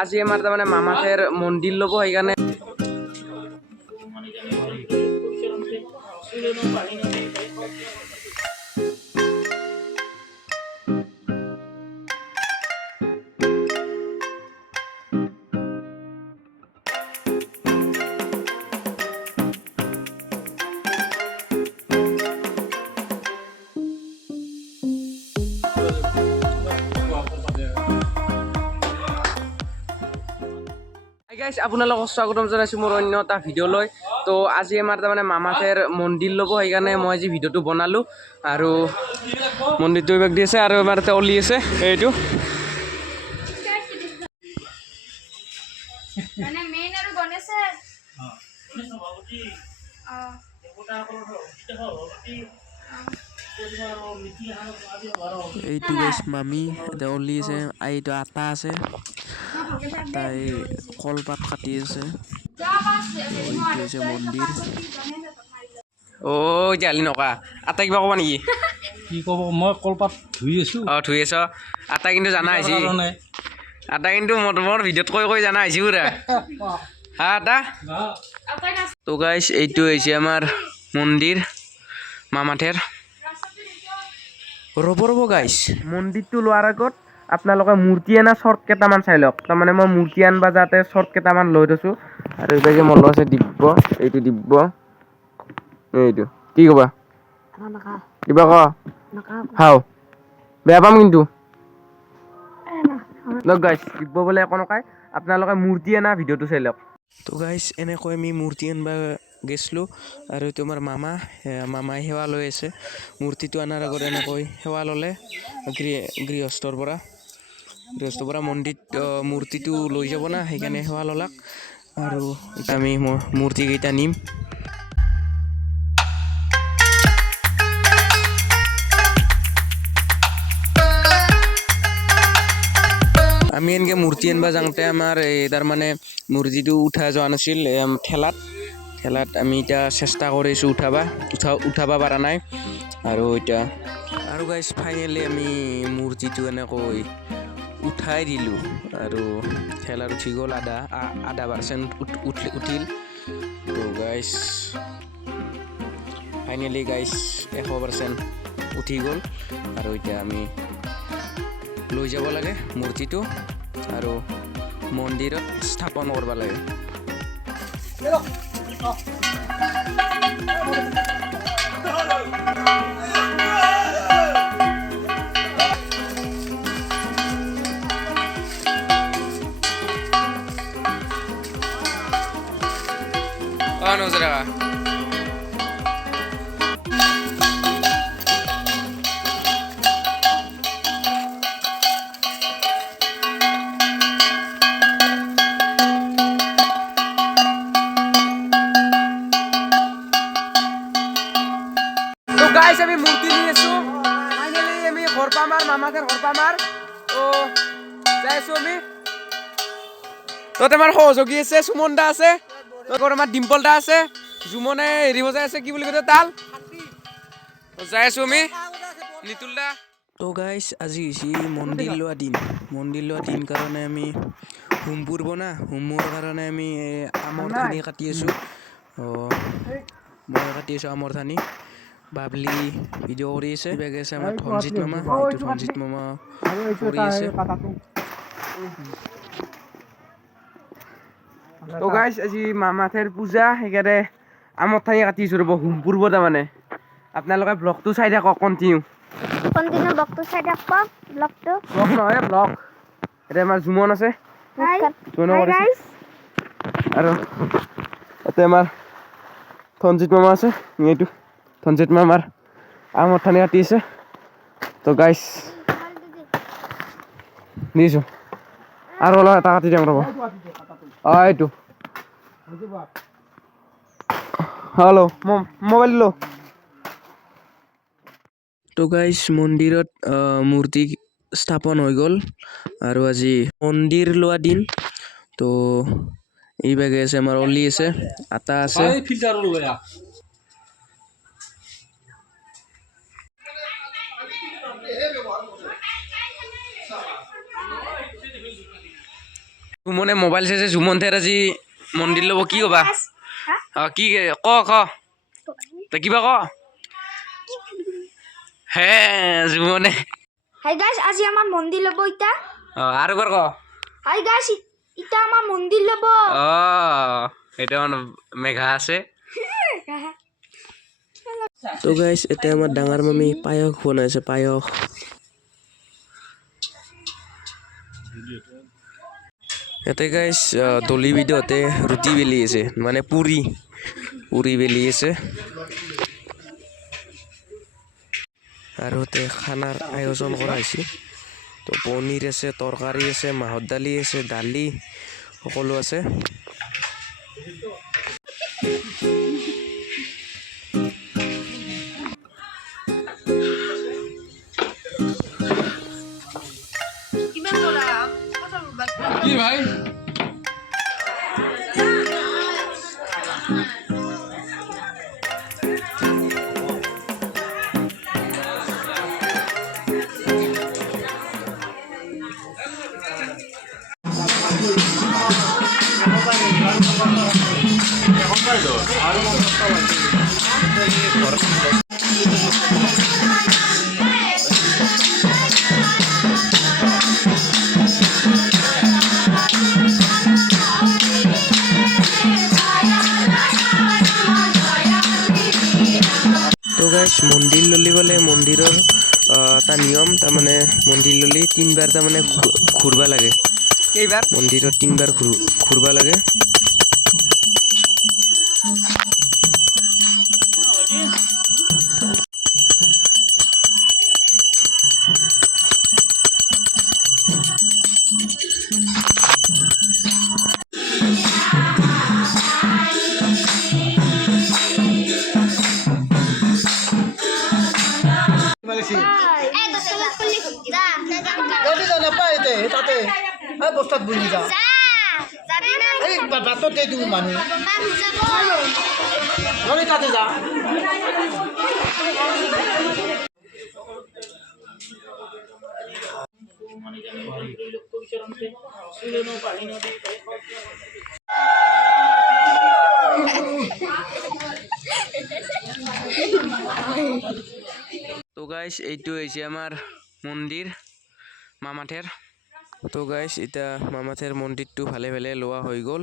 আজি আমাৰ তাৰমানে মামাথেৰ মন্দিৰ ল'ব সেইকাৰণে গাইজ আপোনালোকক স্বাগতম জনাইছোঁ মোৰ অন্য এটা ভিডিঅ'লৈ। তো আজি আমাৰ তাৰমানে মামাথেৰ মন্দিৰ ল'ব সেইকাৰণে মই আজি ভিডিঅ'টো বনালোঁ আৰু মন্দিৰটো বেগ দি আছে আৰু আমাৰ এটা অলি আছে এইটো এইটো গাইছ মামি এটা অলি আছে এইটো আটা আছে তাই কলপাত কাটি আছে এইটো হৈছে মন্দিৰ জালি নকা আটা কিবা ক'বা নেকি কি ক'ব মই কলপাত ধুই আছোঁ ধুই আছ আটা কিন্তু জানা আহিছি আটা কিন্তু মোৰ ভিডিঅ'ত কৈ জানা আহিছি পুৰা হা আটা তো গাইছ এইটো হৈছে আমাৰ মন্দিৰ মামাথেৰ ৰ'ব গাইছ মন্দিৰটো লোৱাৰ আগত আপোনালোকে মূৰ্তি আনা শ্বৰ্ট কেইটামান চাই লওক তাৰমানে মই মূৰ্তি আনবা যাতে শ্বৰ্ট কেইটামান লৈ থৈছোঁ আৰু এইভাগে মোৰ লগত আছে দিব্য এইটো দিব্য এইটো কি ক'বা কিবা ক হাও বেয়া পাম কিন্তু গাইছ দিব্য বোলে একো নকয় আপোনালোকে মূৰ্তি আনা ভিডিঅ'টো চাই লওক তো গাইছ এনেকৈ আমি মূৰ্তি আনবা গৈছিলোঁ আৰু এইটো আমাৰ মামাই সেৱা লৈ আছে মূৰ্তিটো অনাৰ আগত এনেকৈ সেৱা ল'লে গৃহস্থৰ পৰা মূৰ্তিটো লৈ যাব না সেইকাৰণে সেৱা ল'লাক আৰু এতিয়া আমি মূৰ্তিকেইটা নিম আমি এনেকৈ মূৰ্তি আনবা যাওঁতে আমাৰ তাৰমানে মূৰ্তিটো উঠা যোৱা নাছিল ঠেলাত আমি এতিয়া চেষ্টা কৰিছোঁ উঠাব পৰা নাই আৰু গাইছ ফাইনেলি আমি মূৰ্তিটো এনেকৈ উঠাই দিলোঁ আৰু ঠেলাত উঠি গ'ল আধা পাৰ্চেণ্ট উঠিল তো গাইছ ফাইনেলি গাইছ 100% উঠি গ'ল আৰু এতিয়া আমি লৈ যাব লাগে মূৰ্তিটো আৰু মন্দিৰত স্থাপন কৰিব লাগে নজৰা গাইছ আমি মূৰ্তি নি আছো ফাইনেলি আমি ঘৰ পাম আৰু মামাথেৰ ঘৰ পাম আৰু যাই আছো আমি তাত আমাৰ সহযোগী আছে সুমন দা আছে আমাৰ ডিম্পল দা আছে জুমনে হেৰি বজাই আছে কি বুলি কয় তাল যাই আছো আমি নিতুল দা তো গাইছ আজি হৈছে মন্দিৰ লোৱা দিন কাৰণে আমি হোম পুৰব না হোমৰ কাৰণে আমি আমৰ ঠানি কাটি আছোঁ মই কাটি আছোঁ আমৰ ঠানি বাবলি ভিডিঅ' কৰি আছে বেগে আছে আমাৰ ধনজিত মামা কৰি আছে তো গাইছ আজি মামাথেৰ পূজা সেইকাৰণে আমৰ ঠানি কাটিছোঁ ৰ'ব হোম পুৰব তাৰমানে আপোনালোকে ব্লগটো চাই থাকক কণ্টিনিউ ব্লগটো চাই থাকক ব্লগ এতিয়া আমাৰ জুমন আছে আৰু ইয়াতে আমাৰ ধনজিত মামা আছে এইটো ধনজিত মামাৰ আমৰ ঠানি কাটি আছে তো গাইছ দিছোঁ আৰু অলপ এটা কাটি দিম ৰ'ব এইটো হেল্ল' মোবাইল লো তো গাইছ মন্দিৰত মূৰ্তি স্থাপন হৈ গ'ল আৰু আজি মন্দিৰ লোৱা দিন তো এই বেগে আছে আমাৰ অলি আছে আটা আছে সুমনে মোবাইল চাইছে সুমন্থেৰ আজি মন্দিৰ ল'ব কি ক'বা কি ক তই কিবা ক হে সুমনে হাই গাইস আজি আমার মন্দির লব ইটা আৰু এবাৰ ক হাই গাইস ইটা আমাৰ মন্দিৰ লব এটা মানে মেঘা আছে তো গাইছ এতিয়া আমাৰ ডাঙৰ মামী পায়স বনাইছে পায়স ইয়াতে গাইছ দলি ভিডিঅ'তে ৰুটি বেলি আছে মানে পুৰি বেলি আছে আৰু তে খানাৰ আয়োজন কৰা হৈছে তো পনীৰ আছে তৰকাৰী আছে মাহৰ দালি আছে দালি সকলো আছে কি ভাই তো গাইছ মন্দিৰ ললি বলে মন্দিৰৰ এটা নিয়ম তাৰমানে মন্দিৰ ললি 3 বাৰ তাৰমানে ঘূৰবা লাগে কেইবাৰ মন্দিৰত 3 বাৰ ঘূৰবা লাগে বস্তাত বহি যা এই বাটতে তুমি মানুহ তাতে যা তো গাইছ এইটো হৈছে আমাৰ মন্দিৰ মামাথেৰ তো গাইছ এতিয়া মামাথেৰ মন্দিৰটো ভালে ভালে লোৱা হৈ গ'ল